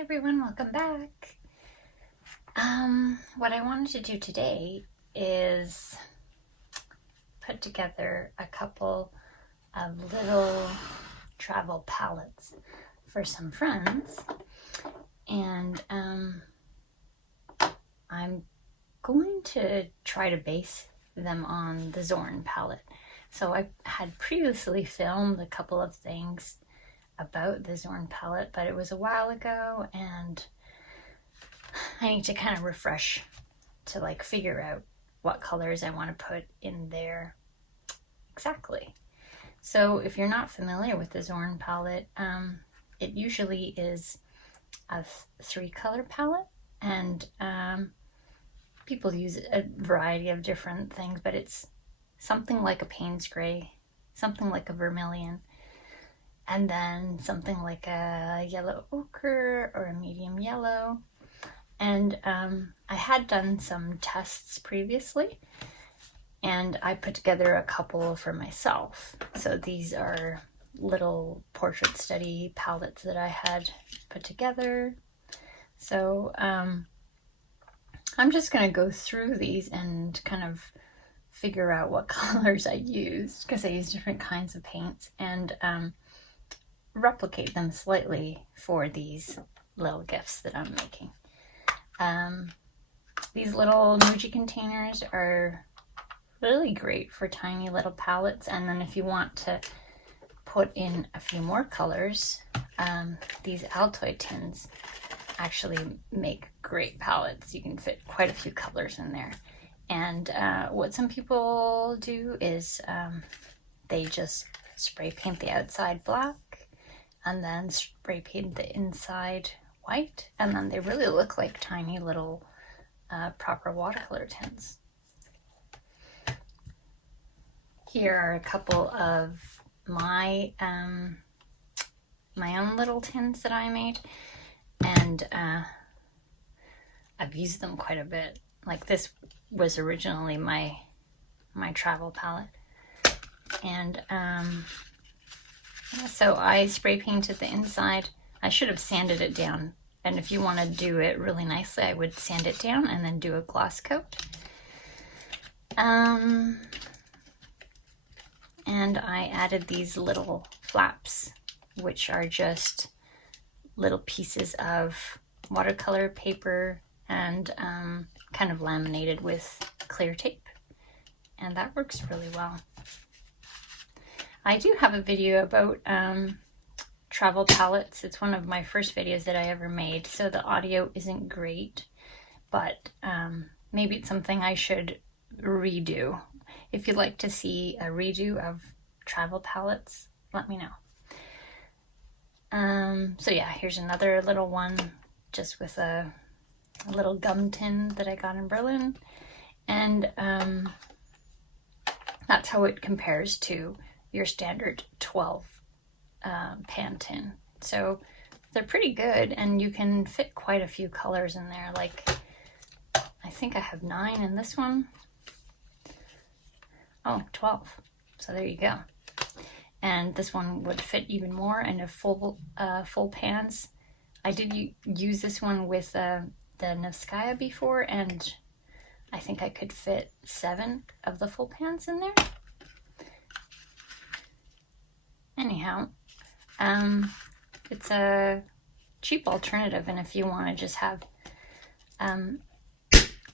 everyone, welcome back. What I wanted to do today is put together a couple of little travel palettes for some friends, and I'm going to try to base them on the Zorn palette. So I had previously filmed a couple of things about the Zorn palette, but it was a while ago and I need to kind of refresh to figure out what colors I want to put in there exactly. So if you're not familiar with the Zorn palette, it usually is a 3-color palette, and people use a variety of different things, but it's something like a Payne's gray, something like a vermilion, and then something like a yellow ochre or a medium yellow. And I had done some tests previously, and I put together a couple for myself. So these are little portrait study palettes that I had put together. So I'm just going to go through these and kind of figure out what colors I used, because I use different kinds of paints, and replicate them slightly for these little gifts that I'm making. These little Muji containers are really great for tiny little palettes, and then if you want to put in a few more colors, these Altoid tins actually make great palettes. You can fit quite a few colors in there. And what some people do is they just spray paint the outside black and then spray paint the inside white, and then they really look like tiny little proper watercolor tins. Here are a couple of my own little tins that I made, and I've used them quite a bit. Like this was originally my travel palette, and so I spray painted the inside. I should have sanded it down, and if you want to do it really nicely, I would sand it down and then do a gloss coat. And I added these little flaps, which are just little pieces of watercolor paper and kind of laminated with clear tape, and that works really well. I do have a video about travel palettes. It's one of my first videos that I ever made, so the audio isn't great, but maybe it's something I should redo. If you'd like to see a redo of travel palettes, let me know. So yeah, here's another little one just with a little gum tin that I got in Berlin, and that's how it compares to your standard 12 pan tin. So they're pretty good, and you can fit quite a few colors in there. Like I think I have 9 in this one. Oh, 12. So there you go. And this one would fit even more in a full pans. I did use this one with the Nevskaya before, and I think I could fit 7 of the full pans in there. Anyhow, it's a cheap alternative, and if you want to just have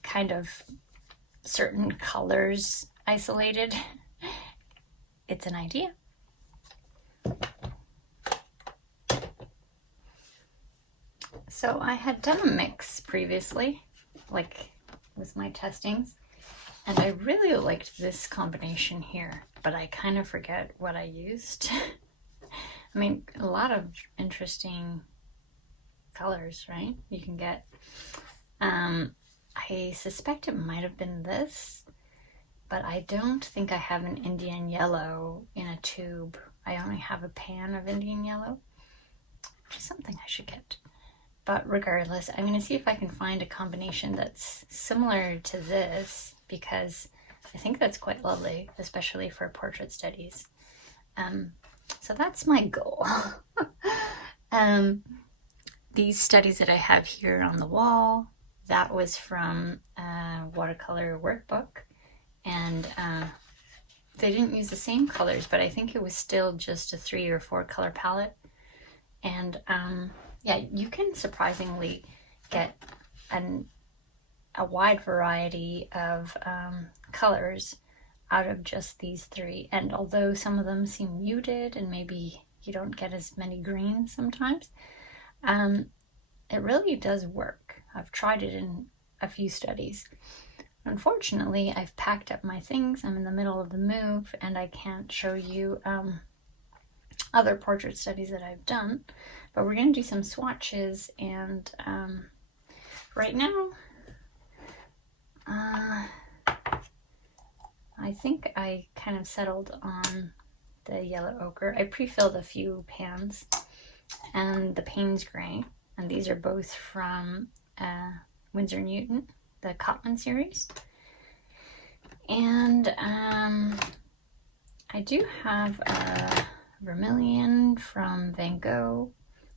kind of certain colors isolated, it's an idea. So I had done a mix previously, like with my testings, and I really liked this combination here, but I kind of forget what I used. I mean, a lot of interesting colors, right? You can get. I suspect it might have been this, but I don't think I have an Indian yellow in a tube. I only have a pan of Indian yellow, which is something I should get. But regardless, I'm going to see if I can find a combination that's similar to this, because I think that's quite lovely, especially for portrait studies. So that's my goal. these studies that I have here on the wall, that was from a watercolor workbook, and they didn't use the same colors, but I think it was still just a 3 or 4 color palette. And yeah, you can surprisingly get a wide variety of colors out of just these 3. And although some of them seem muted and maybe you don't get as many greens sometimes, it really does work. I've tried it in a few studies. Unfortunately, I've packed up my things. I'm in the middle of the move and I can't show you other portrait studies that I've done, but we're going to do some swatches. And right now, I think I kind of settled on the yellow ochre. I pre-filled a few pans, and the Payne's Gray, and these are both from Winsor Newton, the Cotman series. And I do have a vermilion from Van Gogh.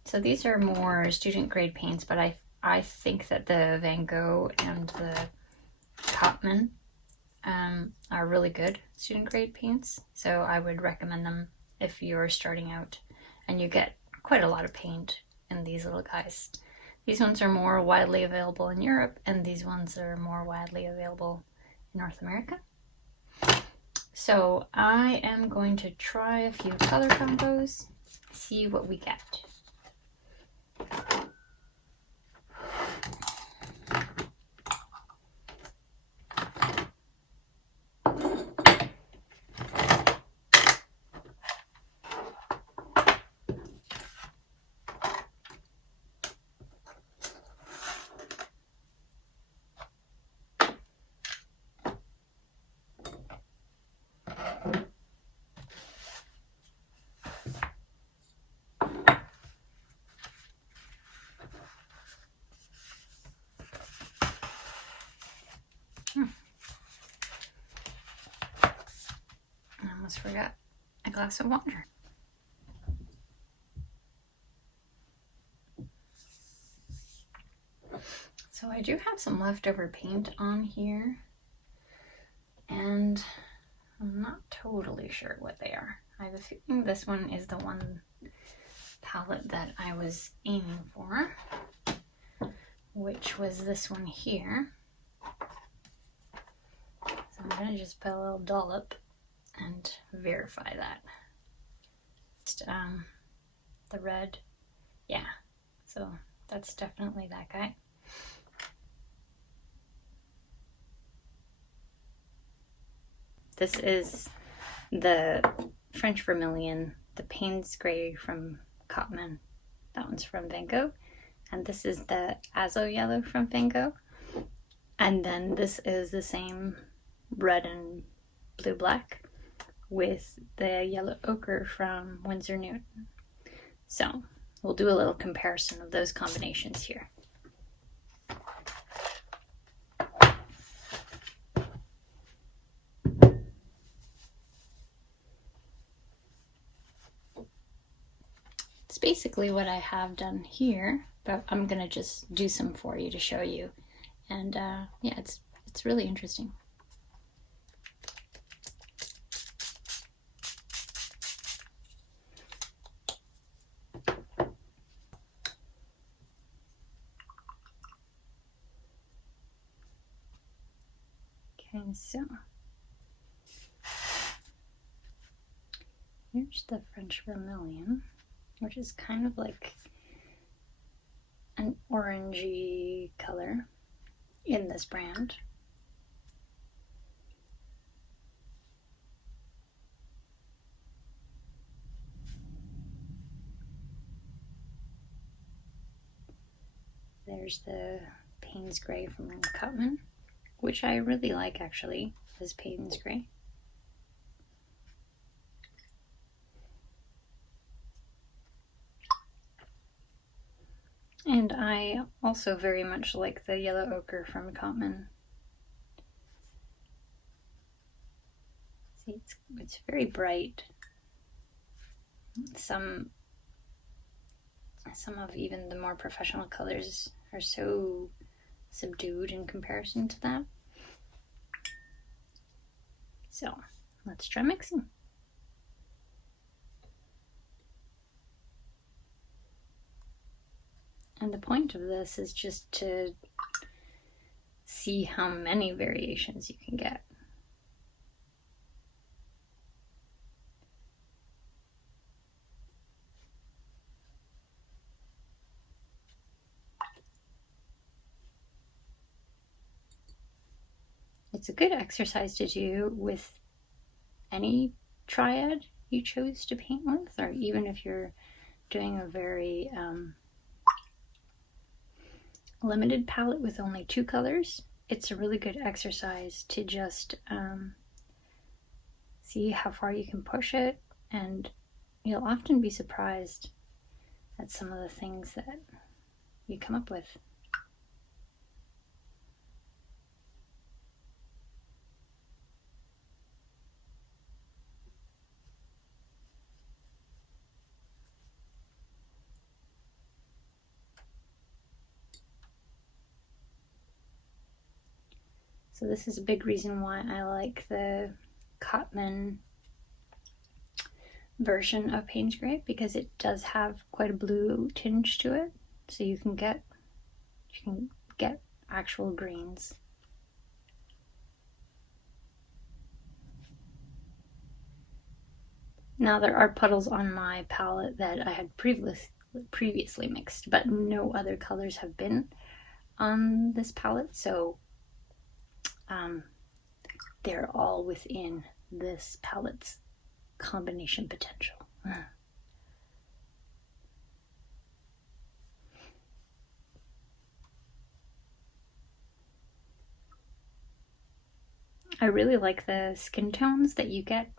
So these are more student grade paints, but I think that the Van Gogh and the Cotman are really good student grade paints. So I would recommend them if you're starting out, and you get quite a lot of paint in these little guys. These ones are more widely available in Europe, and these ones are more widely available in North America. So I am going to try a few color combos, see what we get. I almost forgot a glass of water. So I do have some leftover paint on here, and I'm not totally sure what they are. I have a feeling this one is the one palette that I was aiming for, which was this one here. So I'm gonna just put a little dollop and verify that. Just, the red, yeah, so that's definitely that guy. This is the French Vermilion, the Payne's Gray from Cotman. That one's from Van Gogh. And this is the Azo Yellow from Van Gogh. And then this is the same red and blue-black with the yellow ochre from Winsor Newton. So we'll do a little comparison of those combinations here. It's basically what I have done here, but I'm gonna just do some for you to show you. And yeah, it's really interesting. Okay, so here's the French Vermilion, which is kind of like an orangey color in this brand. There's the Payne's Gray from Cotman, which I really like actually, this Payne's Gray. And I also very much like the yellow ochre from Cotman. See, it's very bright. Some some of even the more professional colors are so subdued in comparison to that. So let's try mixing. And the point of this is just to see how many variations you can get. It's a good exercise to do with any triad you chose to paint with, or even if you're doing a very limited palette with only 2 colors. It's a really good exercise to just see how far you can push it, and you'll often be surprised at some of the things that you come up with. So this is a big reason why I like the Cotman version of Payne's Grey, because it does have quite a blue tinge to it, so you can get actual greens. Now there are puddles on my palette that I had previously mixed, but no other colors have been on this palette, so they're all within this palette's combination potential. I really like the skin tones that you get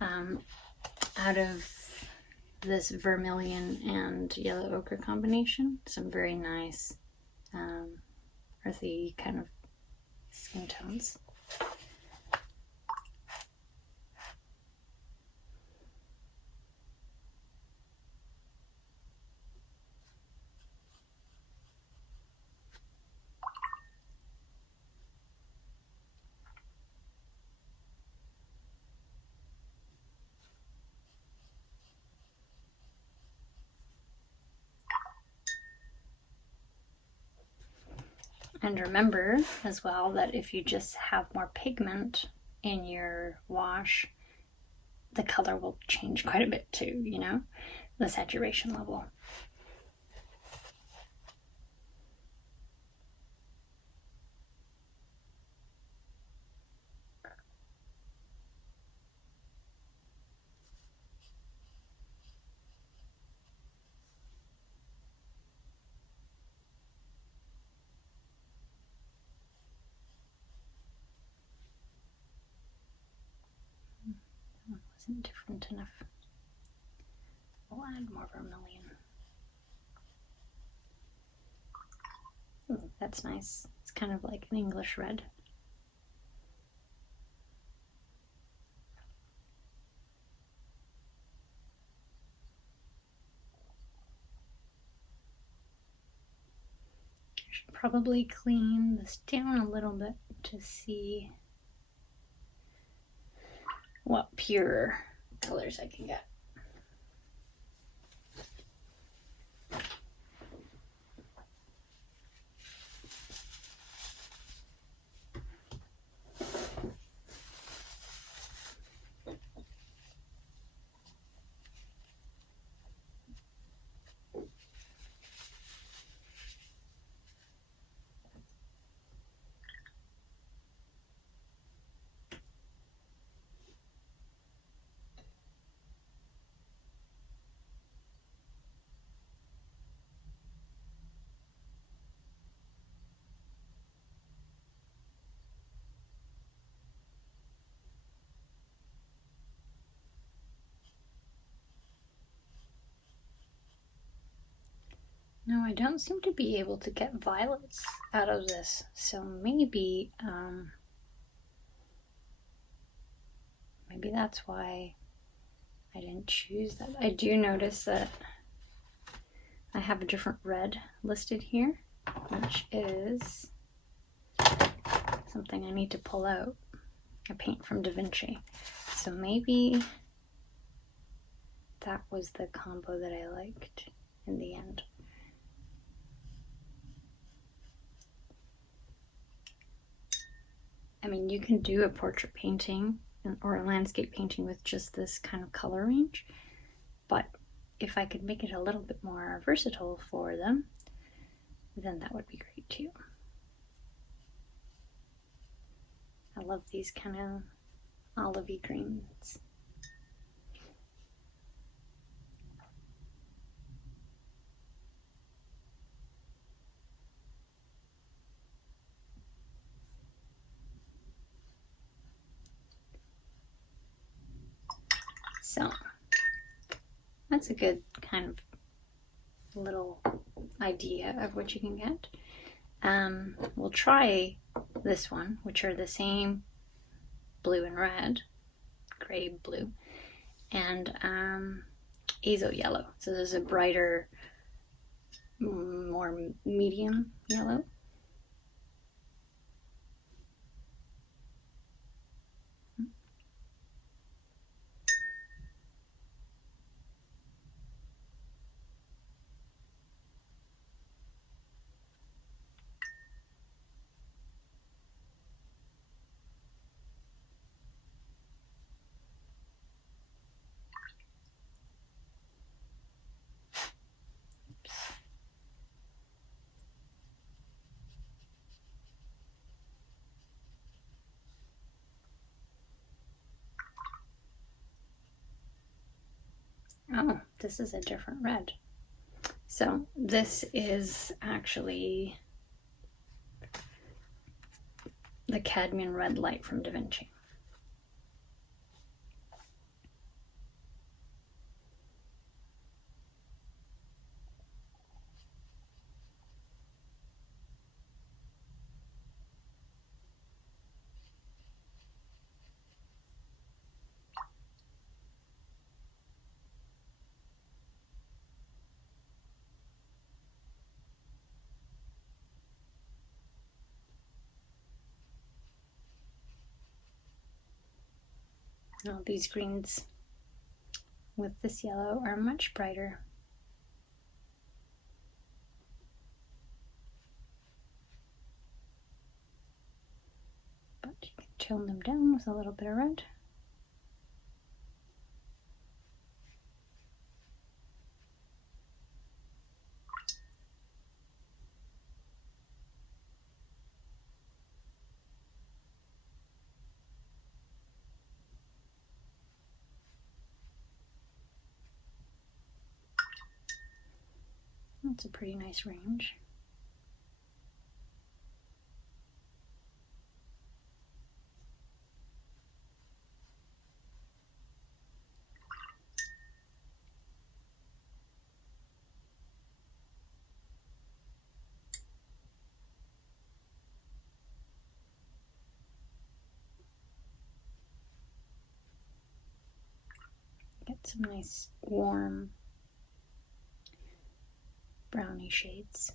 out of this vermilion and yellow ochre combination. Some very nice earthy kind of skin tones. And remember as well that if you just have more pigment in your wash, the color will change quite a bit too, you know, the saturation level. Wasn't different enough. We'll add more vermilion. Ooh, that's nice. It's kind of like an English red. I should probably clean this down a little bit to see what pure colors I can get. No, I don't seem to be able to get violets out of this, so maybe that's why I didn't choose that. I do notice that I have a different red listed here, which is something I need to pull out. A paint from Davinci. So maybe that was the combo that I liked in the end. I mean, you can do a portrait painting or a landscape painting with just this kind of color range, but if I could make it a little bit more versatile for them, then that would be great too. I love these kind of olivey greens. So that's a good kind of little idea of what you can get. We'll try this one, which are the same blue and red, gray blue, and azo yellow. So there's a brighter, more medium yellow. Oh, this is a different red. So this is actually the cadmium red light from Davinci. Now these greens with this yellow are much brighter. But you can tone them down with a little bit of red. That's a pretty nice range. Get some nice warm brownie shades.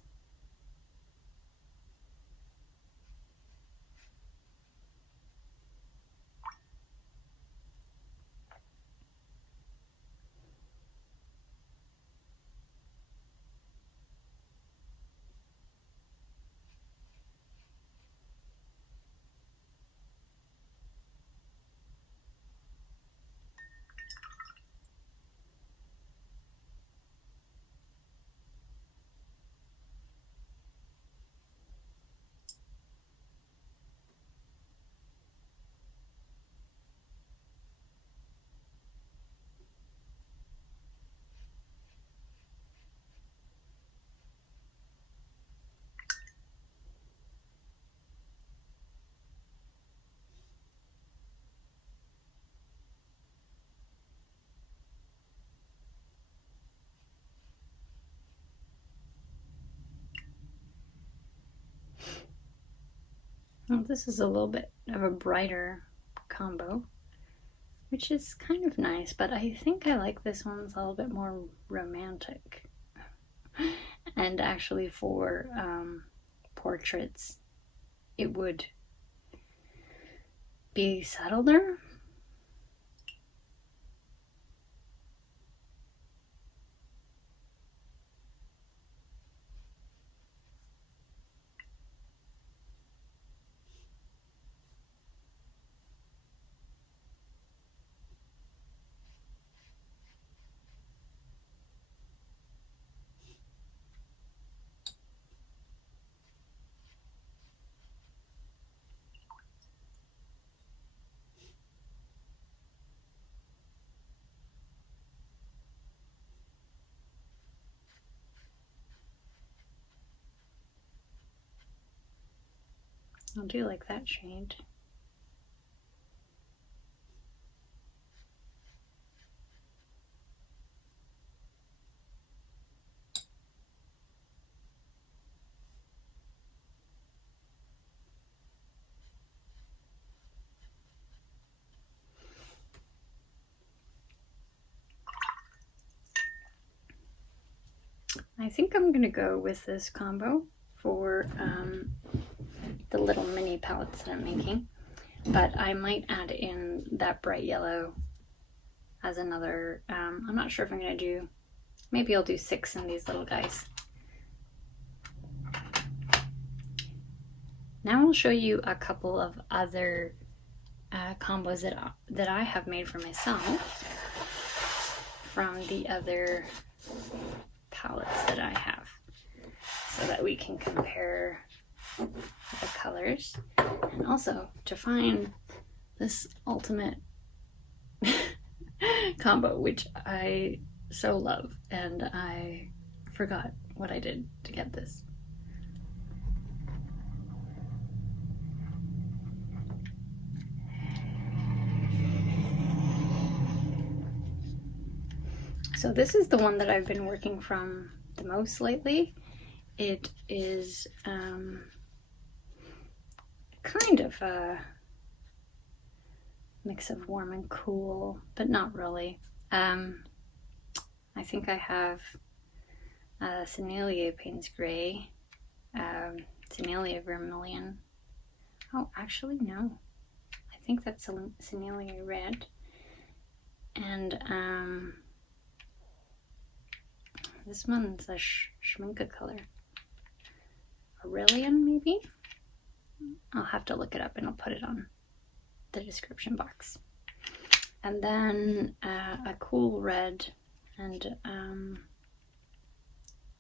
Well, this is a little bit of a brighter combo, which is kind of nice, but I think I like this one's a little bit more romantic. And actually for portraits it would be subtler. I do like that shade. I think I'm going to go with this combo for the little mini palettes that I'm making, but I might add in that bright yellow as another, I'm not sure if I'm going to do, maybe I'll do 6 in these little guys. Now I'll show you a couple of other combos that I have made for myself from the other palettes that I have, so that we can compare the colors, and also to find this ultimate combo, which I so love, and I forgot what I did to get this. So this is the one that I've been working from the most lately. It is kind of a mix of warm and cool, but not really. I think I have Sennilier Payne's Gray, Sennilier Vermilion. Oh, actually no. I think that's Sennilier Red. And this one's a Schmincke color. Aurelian, maybe? I'll have to look it up and I'll put it on the description box. And then a cool red and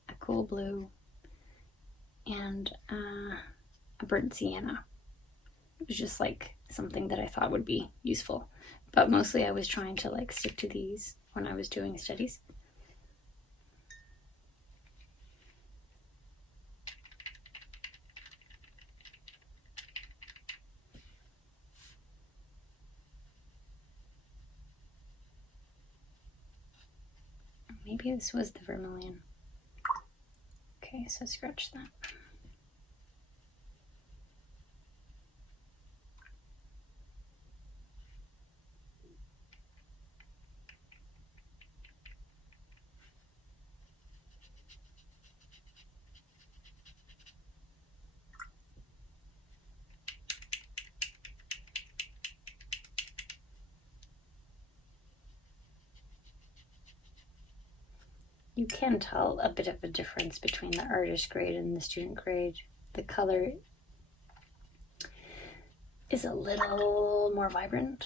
a cool blue and a burnt sienna. It was just like something that I thought would be useful, but mostly I was trying to like stick to these when I was doing studies. Maybe this was the vermilion. Okay, so scratch that. You can tell a bit of a difference between the artist grade and the student grade. The color is a little more vibrant.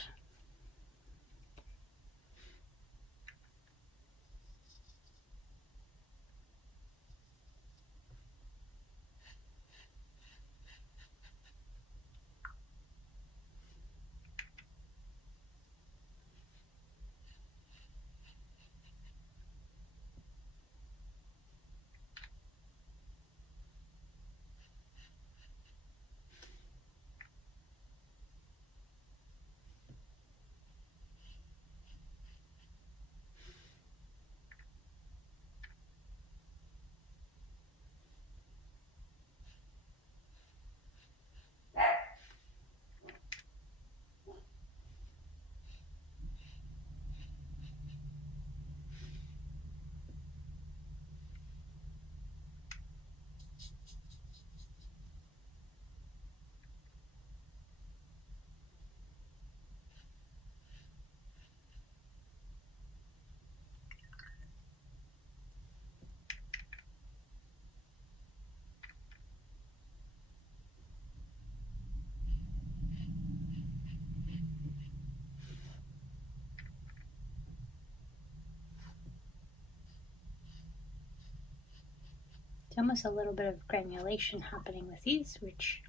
It's almost a little bit of granulation happening with these, which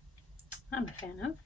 I'm a fan of.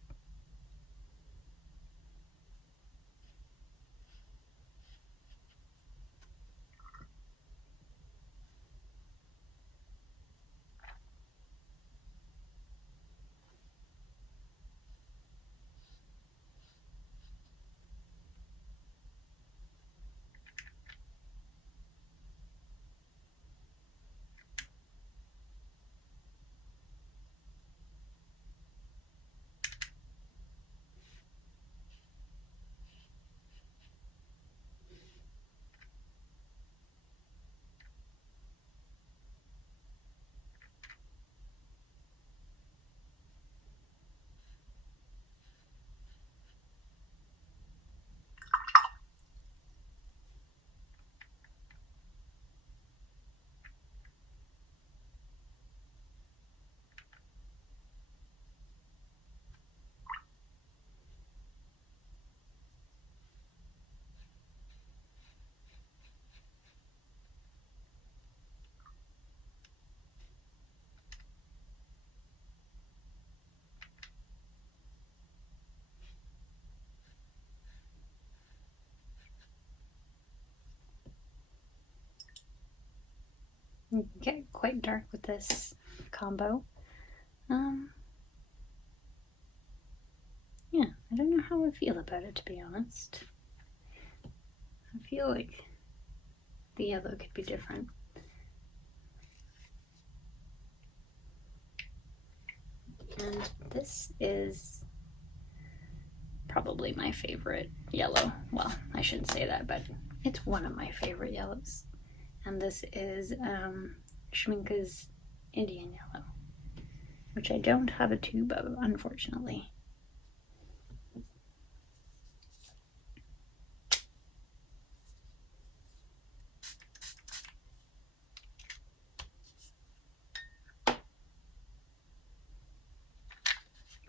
You can get quite dark with this combo. Yeah, I don't know how I feel about it, to be honest. I feel like the yellow could be different. And this is probably my favorite yellow. Well, I shouldn't say that, but it's one of my favorite yellows. And this is Schmincke's Indian Yellow, which I don't have a tube of, unfortunately.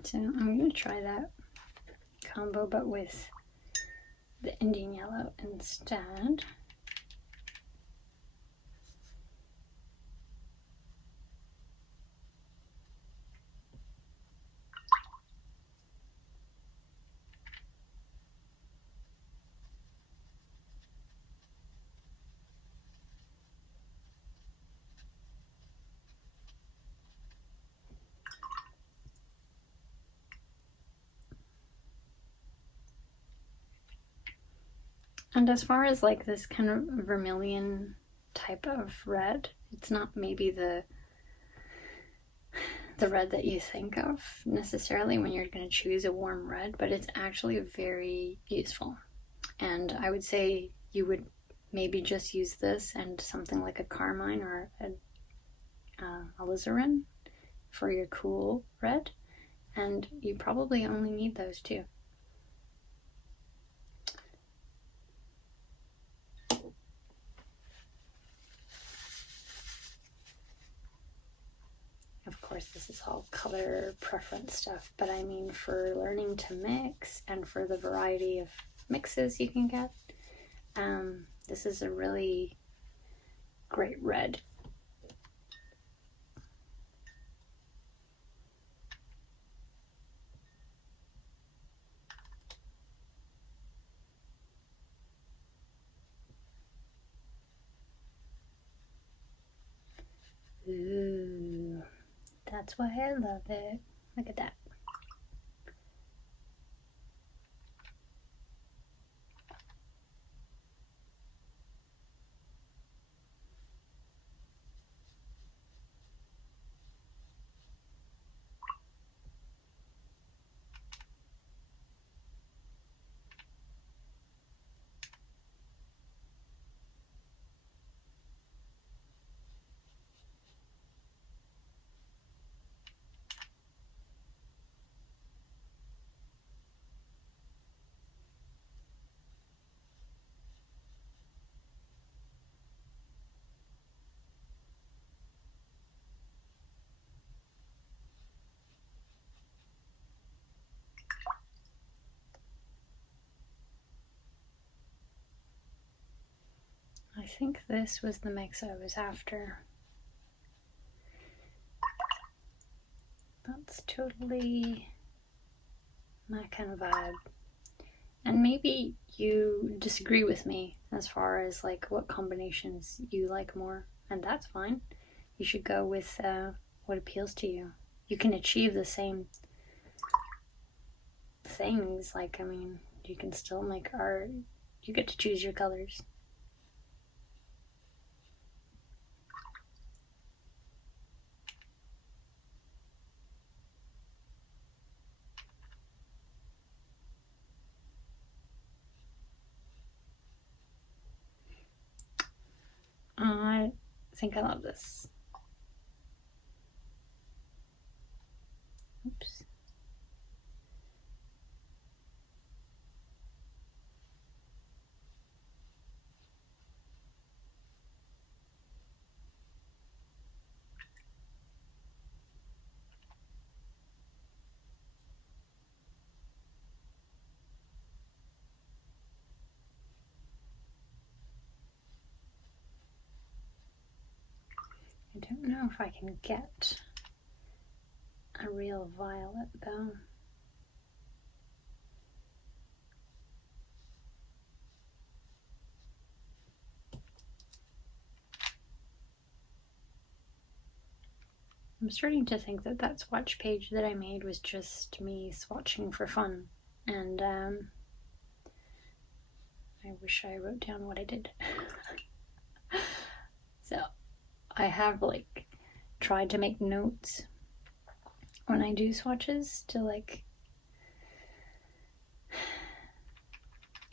So I'm going to try that combo, but with the Indian Yellow instead. And as far as like this kind of vermilion type of red, it's not maybe the red that you think of necessarily when you're going to choose a warm red, but it's actually very useful. And I would say you would maybe just use this and something like a carmine or a alizarin for your cool red, and you probably only need those two. Of course, this is all color preference stuff, but I mean for learning to mix and for the variety of mixes you can get, this is a really great red. Ooh, that's why I love it. Look at that. I think this was the mix I was after. That's totally my kind of vibe. And maybe you disagree with me as far as like what combinations you like more, and that's fine. You should go with what appeals to you. You can achieve the same things. Like, I mean, you can still make art. You get to choose your colors. I think I love this. Oops. I don't know if I can get a real violet though. I'm starting to think that that swatch page that I made was just me swatching for fun, and I wish I wrote down what I did. So I have like tried to make notes when I do swatches to like,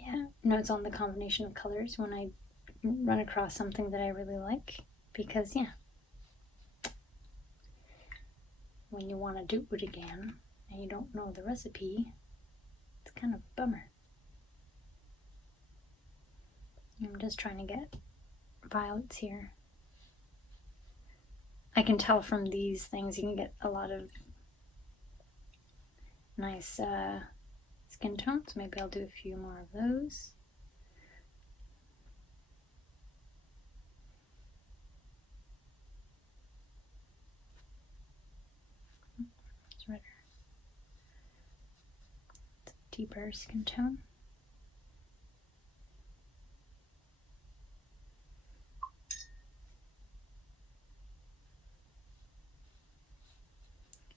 yeah, notes on the combination of colors when I run across something that I really like, because yeah, when you want to do it again and you don't know the recipe, it's kind of a bummer. I'm just trying to get violets here. I can tell from these things you can get a lot of nice skin tones. Maybe I'll do a few more of those. It's redder. It's a deeper skin tone.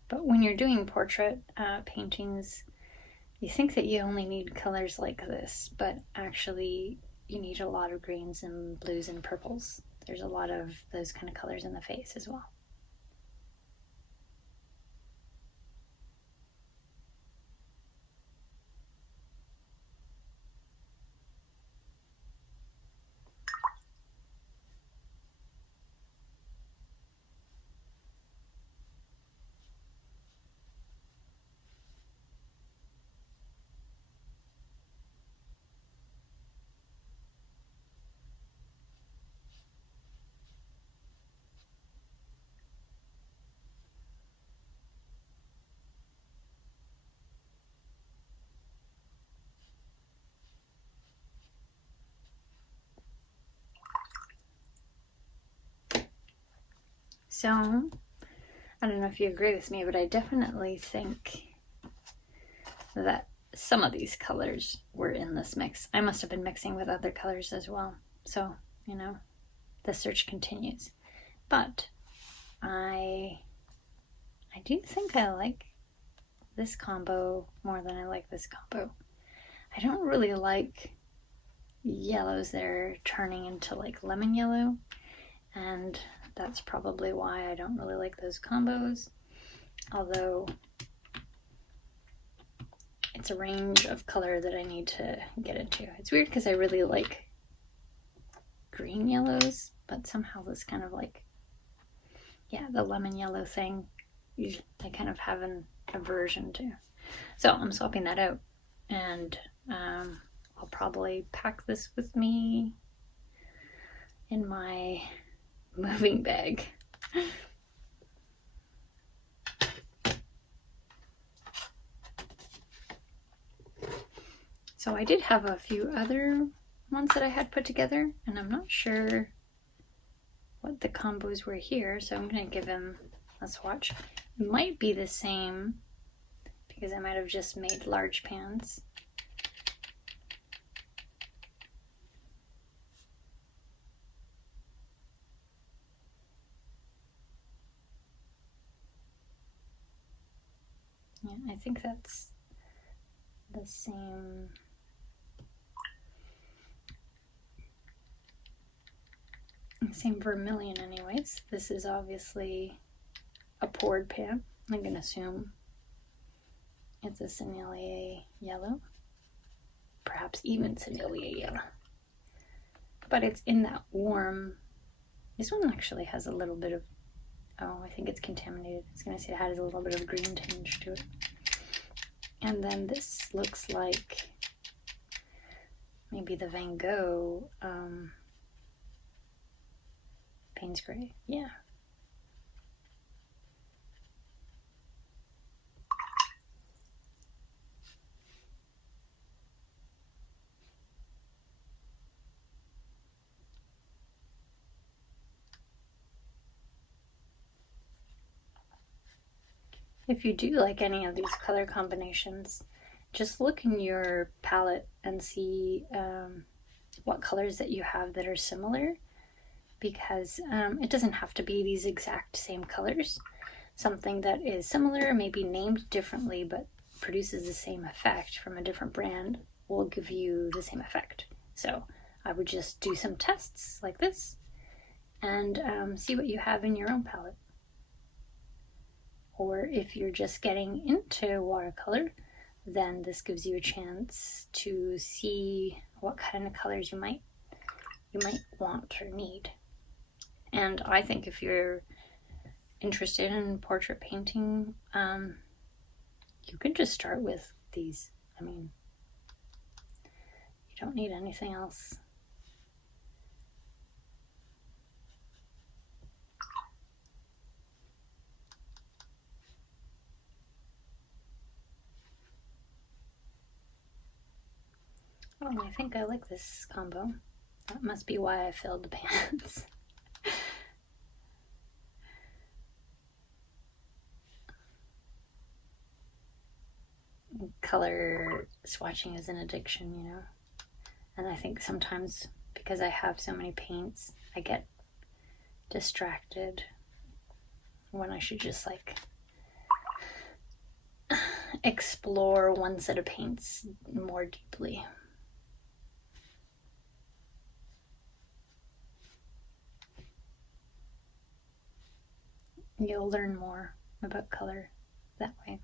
But when you're doing portrait paintings, you think that you only need colors like this, but actually you need a lot of greens and blues and purples. There's a lot of those kind of colors in the face as well. So, I don't know if you agree with me, but I definitely think that some of these colors were in this mix. I must have been mixing with other colors as well. So, you know, the search continues. But I do think I like this combo more than I like this combo. I don't really like yellows that are turning into like lemon yellow, and that's probably why I don't really like those combos, although it's a range of color that I need to get into. It's weird because I really like green yellows, but somehow this kind of like, yeah, the lemon yellow thing, I kind of have an aversion to. So I'm swapping that out, and I'll probably pack this with me in my moving bag. So I did have a few other ones that I had put together, and I'm not sure what the combos were here, so I'm going to give them a swatch. might be the same because I might have just made large pans. Yeah, I think that's the same. Same vermilion anyways. This is obviously a poured pan. I'm going to assume it's a Sennilier yellow. Perhaps even Sennilier yellow. But it's in that warm. This one actually has a little bit of, oh, I think it's contaminated. It's going to say it has a little bit of green tinge to it. And then this looks like maybe the Van Gogh Payne's Gray. Yeah. If you do like any of these color combinations, just look in your palette and see what colors that you have that are similar, because it doesn't have to be these exact same colors. Something that is similar, maybe named differently, but produces the same effect from a different brand will give you the same effect. So I would just do some tests like this and see what you have in your own palette. Or if you're just getting into watercolor, then this gives you a chance to see what kind of colors you might want or need. And I think if you're interested in portrait painting, you could just start with these. I mean, you don't need anything else. Oh, I think I like this combo. That must be why I filled the pans. Color swatching is an addiction, you know. And I think sometimes because I have so many paints, I get distracted when I should just like explore one set of paints more deeply. You'll learn more about color that way.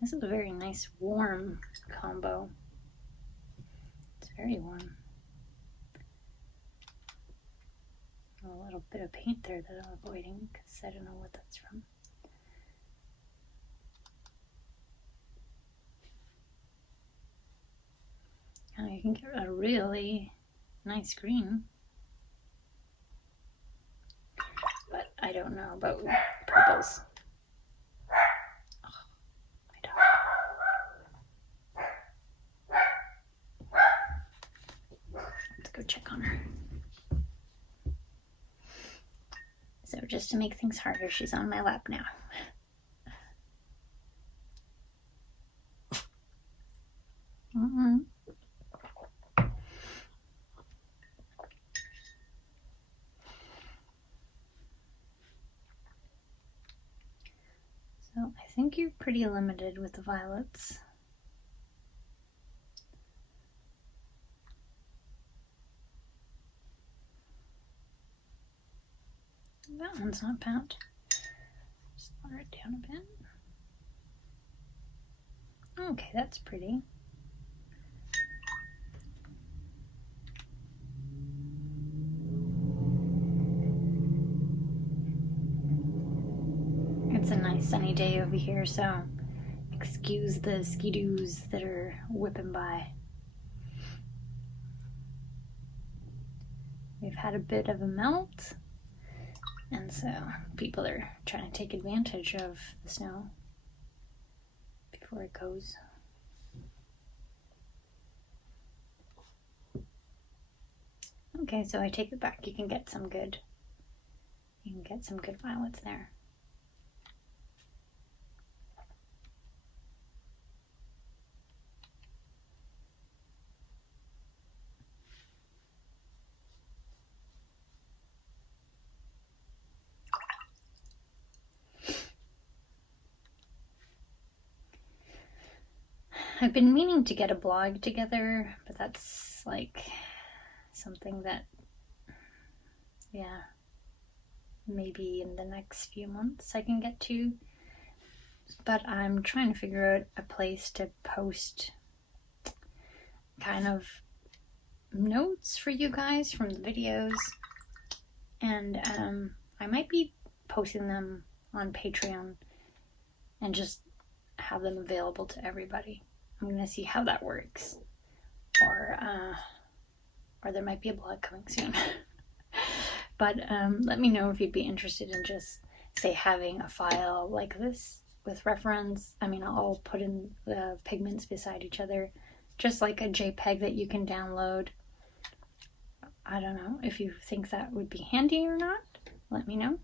This is a very nice warm combo. It's very warm. A little bit of paint there that I'm avoiding because I don't know what that's from. Oh, you can get a really nice green. But I don't know about purples. Let's go check on her. So just to make things harder, she's on my lap now. So I think you're pretty limited with the violets. That one's not bad. Just lower it down a bit. Okay, that's pretty. It's a nice sunny day over here, so excuse the ski-doos that are whipping by. We've had a bit of a melt, and so people are trying to take advantage of the snow before it goes. Okay, so I take it back. You can get some good violets there. I've been meaning to get a blog together, but that's like something that, yeah, maybe in the next few months I can get to. But I'm trying to figure out a place to post kind of notes for you guys from the videos, and I might be posting them on Patreon and just have them available to everybody. I'm gonna see how that works, or there might be a blog coming soon. But let me know if you'd be interested in just, say, having a file like this with reference. I mean, I'll put in the pigments beside each other, just like a JPEG that you can download. I don't know if you think that would be handy or not. Let me know.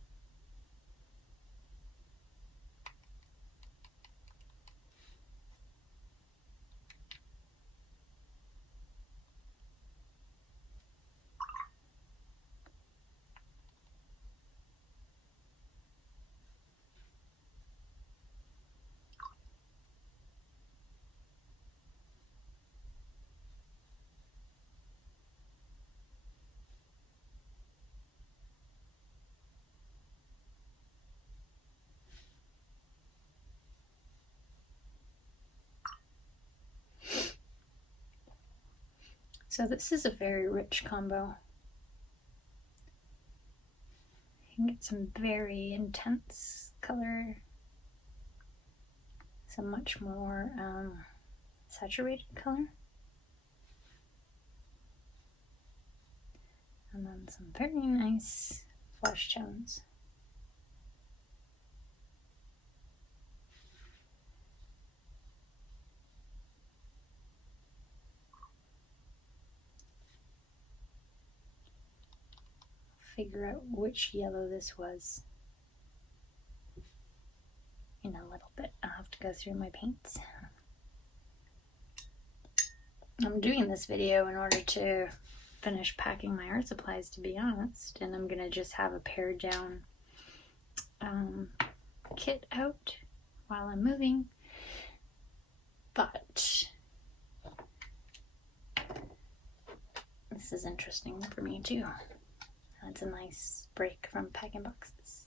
So this is a very rich combo. You can get some very intense color, some much more saturated color, and then some very nice flesh tones. Figure out which yellow this was in a little bit. I'll have to go through my paints. I'm doing this video in order to finish packing my art supplies, to be honest, and I'm gonna just have a pared down kit out while I'm moving. But this is interesting for me too. It's a nice break from packing boxes.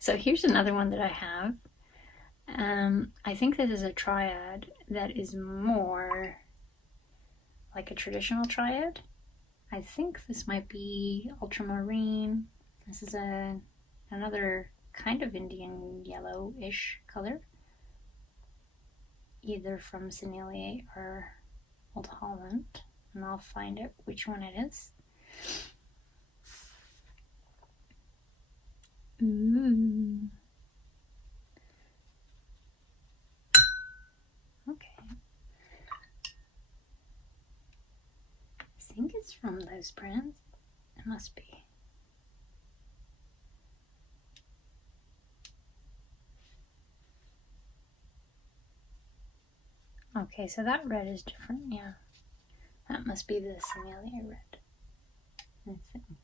So here's another one that I have. I think this is a triad that is more like a traditional triad. I think this might be ultramarine. This is another kind of Indian yellowish color, either from Sennilier or Old Holland, and I'll find out which one it is. Ooh. Okay. I think it's from those brands. It must be. Okay, so that red is different, yeah. That must be the Sennilier red, I think.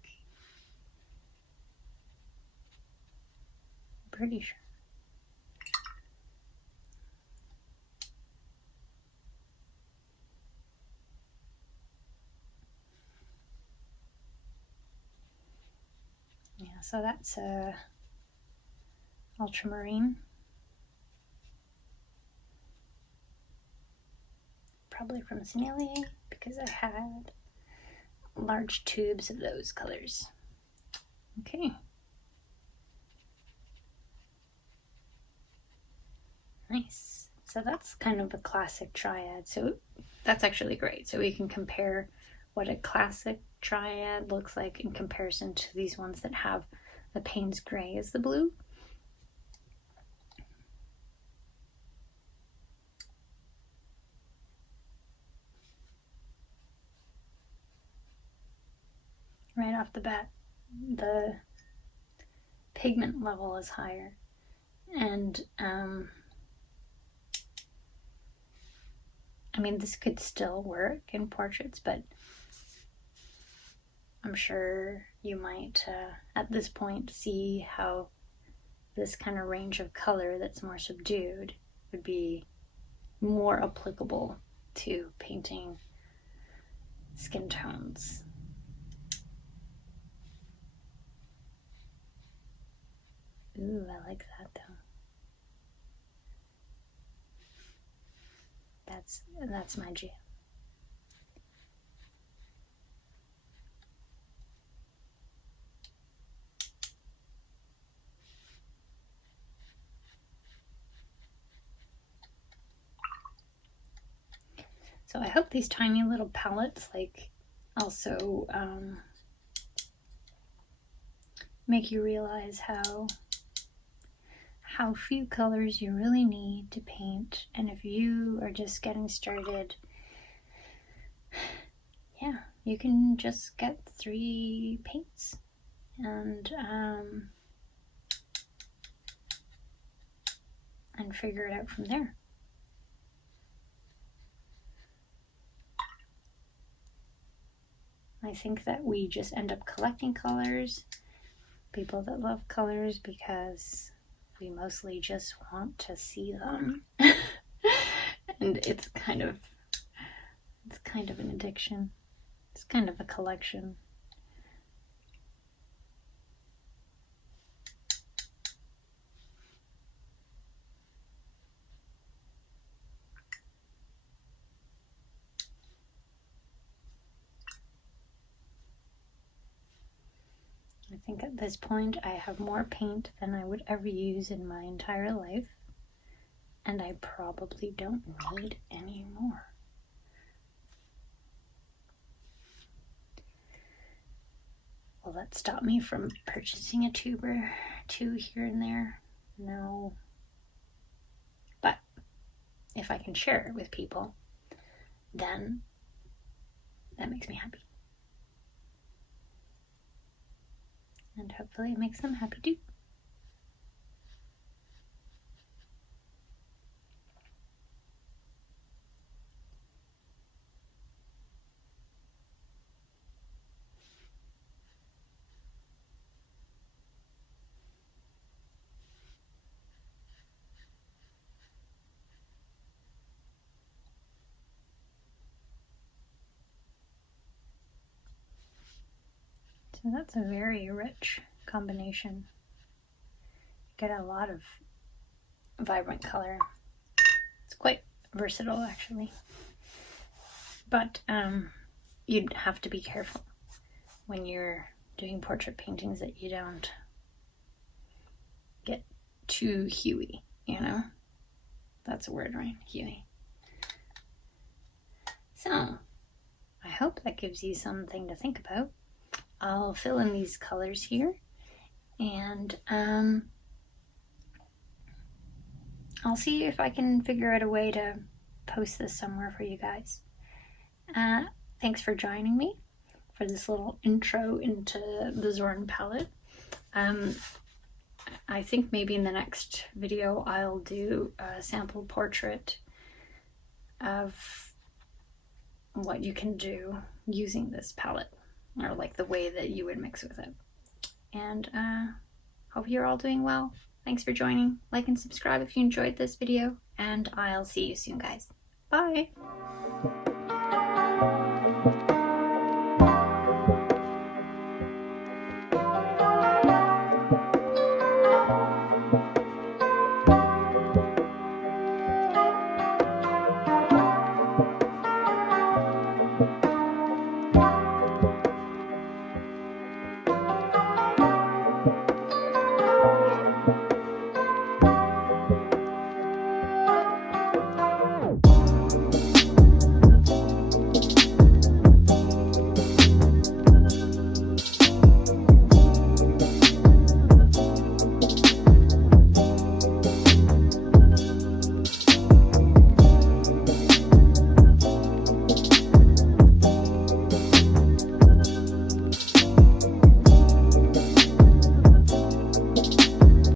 Pretty sure. Yeah, so that's ultramarine. Probably from Sennilier, because I had large tubes of those colors. Okay. Nice. So that's kind of a classic triad. So that's actually great. So we can compare what a classic triad looks like in comparison to these ones that have the Payne's gray as the blue. off the bat. The pigment level is higher, and I mean, this could still work in portraits, but I'm sure you might at this point see how this kind of range of color that's more subdued would be more applicable to painting skin tones. Ooh, I like that though. That's my jam. So I hope these tiny little palettes like also make you realize how few colors you really need to paint, and if you are just getting started, yeah, you can just get 3 paints and figure it out from there. I think that we just end up collecting colors, people that love colors, because we mostly just want to see them. And it's kind of an addiction. It's kind of a collection. I think at this point I have more paint than I would ever use in my entire life, and I probably don't need any more. Will that stop me from purchasing a tube or 2 here and there? No. But if I can share it with people, then that makes me happy. And hopefully it makes them happy too. So that's a very rich combination. Get a lot of vibrant color. It's quite versatile actually. But you'd have to be careful when you're doing portrait paintings that you don't get too huey, you know? That's a word, right? Huey. So, I hope that gives you something to think about. I'll fill in these colors here, and I'll see if I can figure out a way to post this somewhere for you guys. Thanks for joining me for this little intro into the Zorn palette. I think maybe in the next video I'll do a sample portrait of what you can do using this palette, or like the way that you would mix with it. And hope you're all doing well. Thanks for joining. Like and subscribe if you enjoyed this video, and I'll see you soon, guys. Bye!